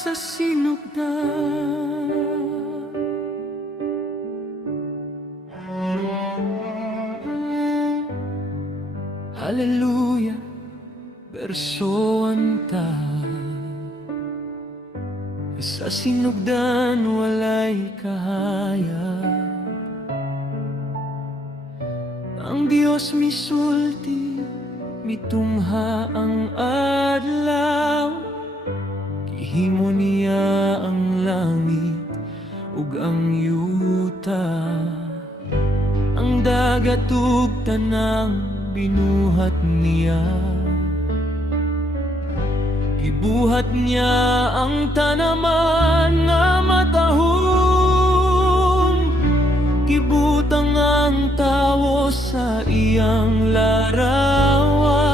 sa sinugdan. Hallelujah, bersuanta. Sa sinugdan walay kahaya. Ang Diyos misulti, mitungha ang adlaw. Gihimo niya ang langit ug ang yuta. Ang dagat ug tanang binuhat niya. Gibuhat niya ang tanaman nga matahong. Gibutang ang tawo sa iyang larawan.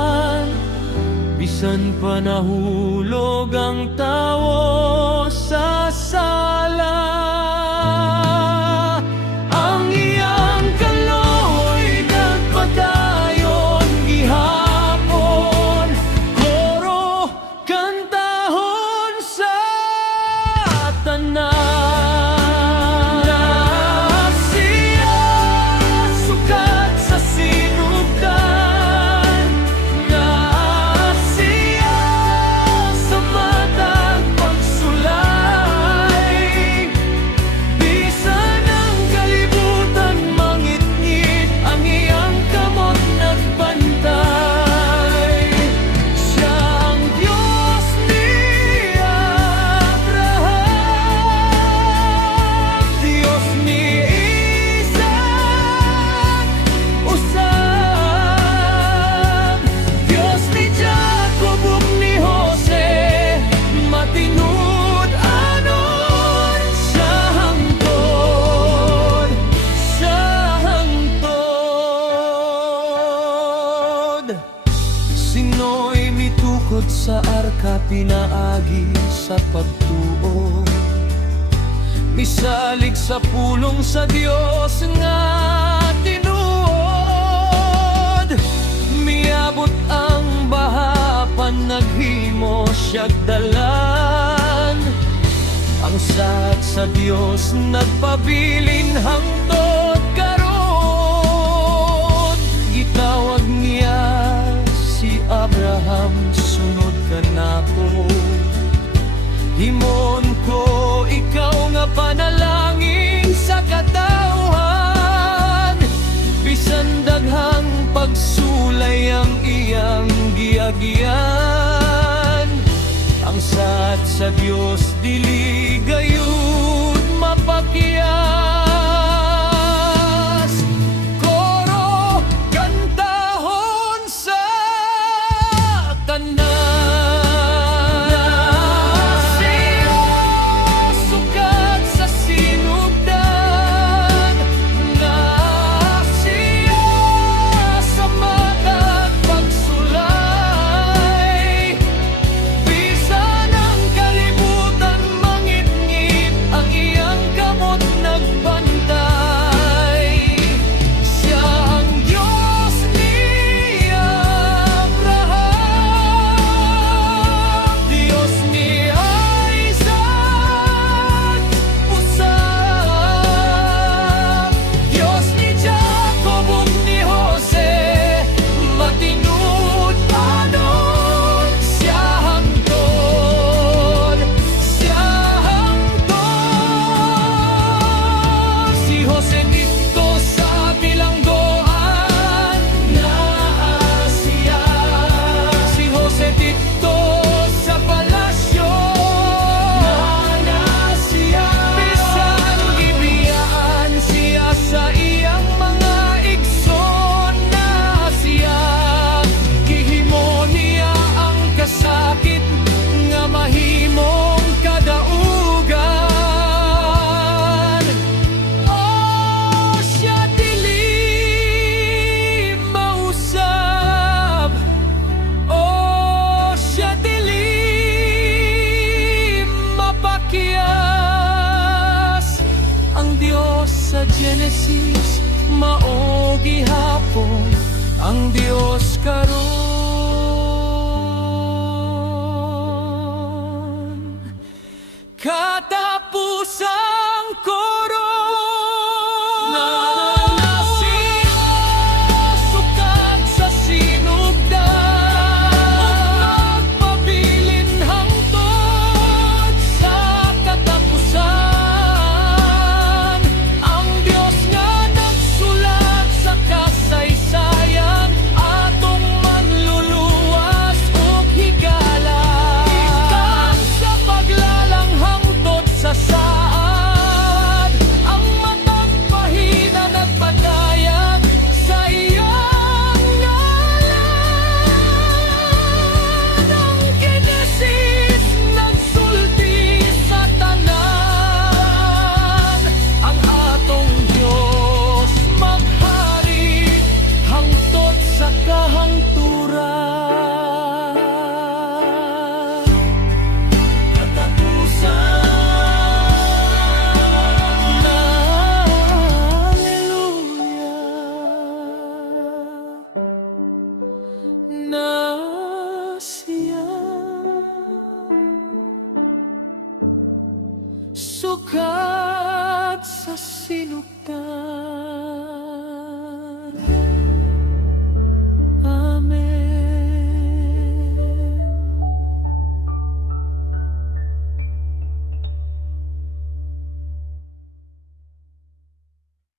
Bisan pa nahulog ang tawo sa sala. Ang iyang kaloy nagpadayon gihapon. Koro kantahon sa tanan. Sino'y mitukod sa arka, pinaagi sa pagtuo. Misalig sa pulong sa Dios nga tinuod. Miabot ang bahapan, naghimo siyag dalan. Ang saad sa Dios nagpabilin hangtod karon. Gitawag niya si Abraham, sunod ka nako. Himon ko ikaw nga panalangin sa katawhan. Bisan daghang pagsulay ang iyang giagian. Ang saad sa Dios dili gayud mapakiyas. Genesis